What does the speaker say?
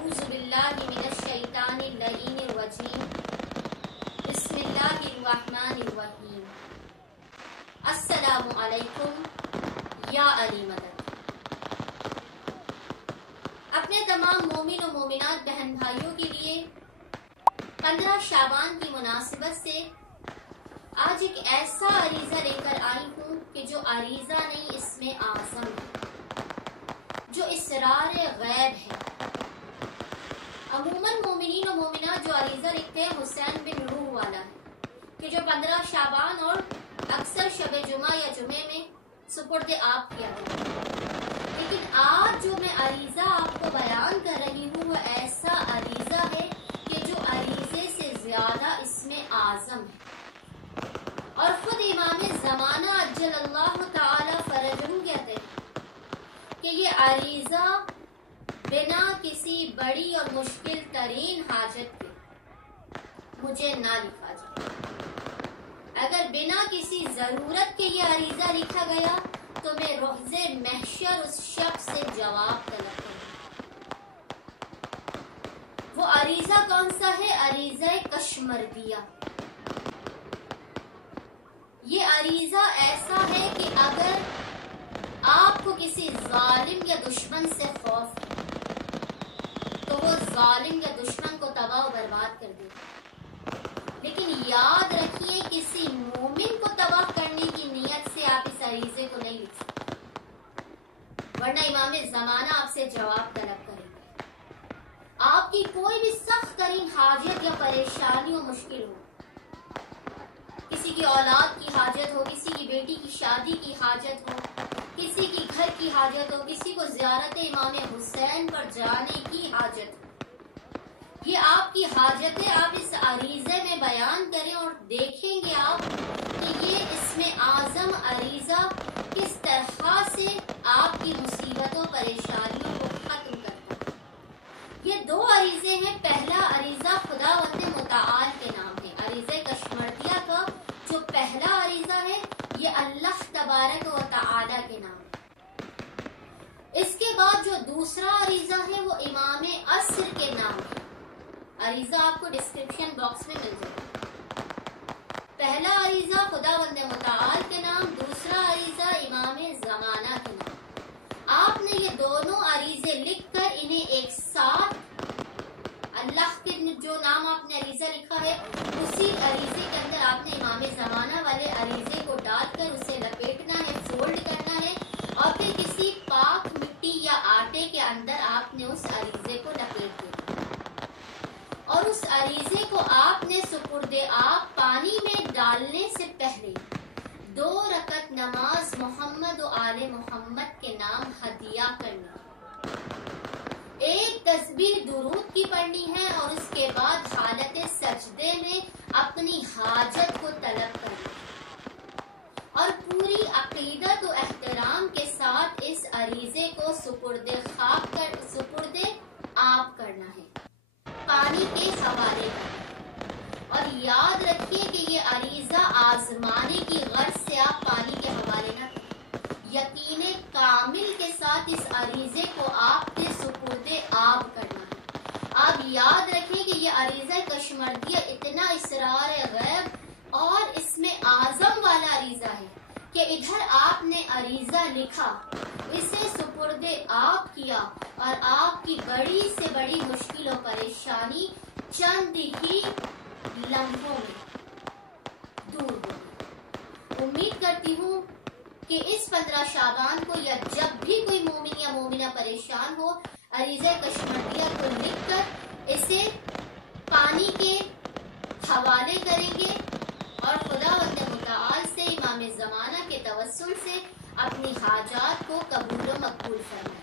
اعوذ باللہ من الشیطان اللعین الرجیم بسم اللہ الرحمن الرحیم السلام علیکم یا علی مدد۔ اپنے تمام مومن و مومنات بہن بھائیوں کے لیے 15 شعبان کی مناسبت سے آج ایک ایسا عریضہ لے کر آئی ہوں کہ جو عریضہ نہیں، اس میں اعظم ہے، جو اسرار غیب ہے۔ عموماً مومنین و مومنات جو عریضہ لکھتے ہیں حسین بن روح والا ہے کہ جو 15 شعبان اور اکثر شب جمعہ یا جمعے میں سپرد آپ کیا ہے، لیکن آج جو میں عریضہ آپ کو بیان کر رہی ہوں وہ ایسا عریضہ ہے کہ جو عریضے سے زیادہ اس میں اعظم ہے، اور خود امام زمانہ عجل اللہ تعالی فرجہ کہتے ہیں کہ یہ عریضہ بنا کسی بڑی اور مشکل ترین حاجت کے مجھے نہ لکھا جائے۔ اگر بنا کسی ضرورت کے یہ عریضہ لکھا گیا تو میں روز محشر اس شخص سے جواب طلب کروں۔ وہ عریضہ کون سا ہے؟ عریضہ کشمردیہ۔ یہ عریضہ ایسا ہے کہ اگر آپ کو کسی ظالم یا دشمن سے خوف ہے تو وہ ظالم یا دشمن کو تباہ و برباد کر دے، لیکن یاد رکھیے کسی مومن کو تباہ کرنے کی نیت سے آپ اس عریضے کو نہیں لکھ سکتے، ورنہ امام زمانہ آپ سے جواب طلب کریں گے۔ آپ کی کوئی بھی سخت ترین حاجت یا پریشانی و مشکل ہو، کسی کی اولاد کی حاجت ہو، کسی کی بیٹی کی شادی کی حاجت ہو، کسی کی گھر کی حاجت ہو، کسی کو زیارت امام حسین پر جانے کی حاجت ہو، یہ آپ کی حاجتیں آپ اس عریضے میں بیان کریں اور دیکھیں گے آپ کہ یہ اس میں اعظم عریضہ کس طرح سے آپ کی مصیبتوں پریشانیوں کو ختم کرتا ہے۔ یہ دو عریضے ہیں۔ پہلا عریضہ خداوند متعال کے نام ہے، عریضہ کشمردیہ کا جو پہلا عریضہ ہے یہ اللہ تبارک و تعالی کے نام ہے۔ اس کے بعد جو دوسرا عریضہ ہے وہ امام عصر کے نام ہے۔ عریضہ آپ کو ڈسکرپشن باکس میں مل جائے گا۔ پہلا عریضہ خداوند متعال کے نام، دوسرا عریضہ امام زمانہ کے نام۔ آپ نے یہ دونوں عریضے لکھ کر انہیں ایک ساتھ اللہ کے جو نام آپ نے عریضہ لکھا ہے اسی عریضے کے اندر آپ نے امام زمانہ والے عریضے کو ڈال کر اسے لپیٹنا ہے، فولڈ کرنا ہے، اور پھر کسی پاک مٹی یا آٹے کے اندر آپ نے اس عریضے کو لپیٹ دینا، اور اس عریضے کو آپ نے سپرد آپ پانی میں ڈالنے سے پہلے 2 رکعت نماز محمد و آل محمد کے نام ہدیہ کرنا، ایک تسبیح درود کی پڑھنی ہے، اور اس کے بعد حالت سجدے میں اپنی حاجت کو طلب کرنا، اور پوری عقیدت و احترام کے ساتھ اس عریضے کو سپرد آپ کرنا ہے، پانی کے حوالے کرنا۔ اور یاد رکھیے کہ یہ عریضہ آزمانے کی غرض سے آپ پانی کے حوالے نہ کریں، یقین کامل کے ساتھ اس عریضے کو آپ نے سپرد آپ کرنا ہے۔ آپ یاد رکھیں کہ یہ عریضہ کشمردیہ اتنا اسرار غیب اور اس میں اعظم والا عریضہ ہے کہ ادھر آپ نے عریضہ لکھا، اسے سپرد آپ کیا، اور آپ کی بڑی سے بڑی مشکل و پریشانی چند ہی لمحوں میں دور ہو گئی۔ امید کرتی ہوں کہ اس 15 شعبان کو یا جب بھی کوئی مومن یا مومنہ پریشان ہو، عریضہ کشمردیہ کو لکھ کر اسے پانی کے حوالے کریں گے، اور خداوند متعال سے امام زمانہ کے توسل سے اپنی حاجات کو قبول و مقبول فرمائیں۔